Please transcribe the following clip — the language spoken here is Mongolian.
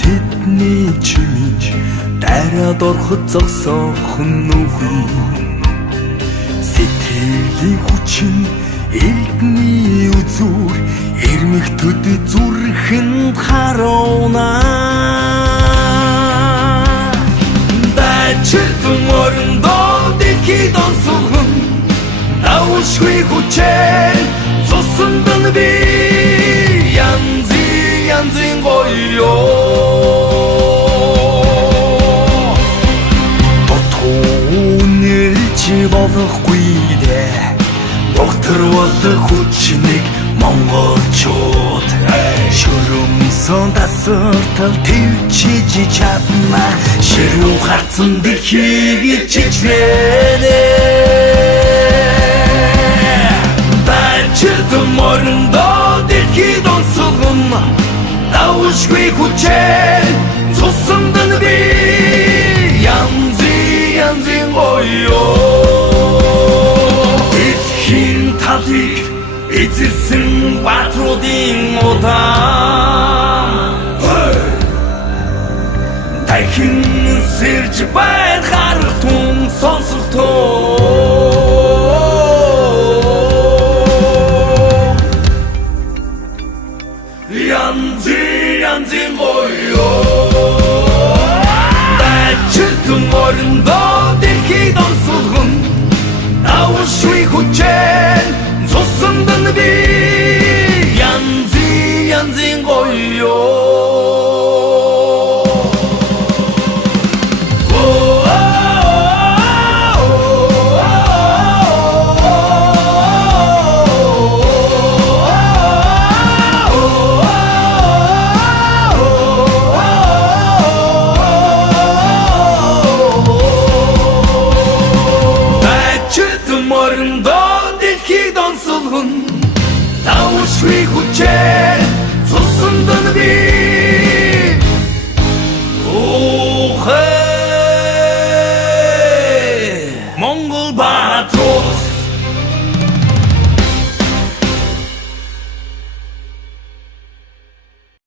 тэдний чимиж дайраад ороход зогсоохон нүхий сэтгэлийн хүчин элдний үзүүр эрмэгтэд зүрхэнд харуuna дайчилт мөрөндөө дэлхийд онцлон давшгүй хүчээр цусндан би янзын гоёо Ботхуунэлчи болохгүй дээ доктор болох хүчнийг монголчууд шөрөмсөн тасартал төвчиж чадна ширүү харцсан дэлхийг чичвэнэ дайчилт мөрөндөө дэлхийд онцлон давшгүй хүчээр цусндан би янзын гоёо дэлхийн талыг эзэлсэн баатруудын удаан дахин сэрж байр харах тун сонсогдоо янзын гоёо дайчилт мөрөндөө дэлхийд онцлон давшгүй хүчээр цусндан би янзын гоёо мөрөндөө дэлхийд онцлон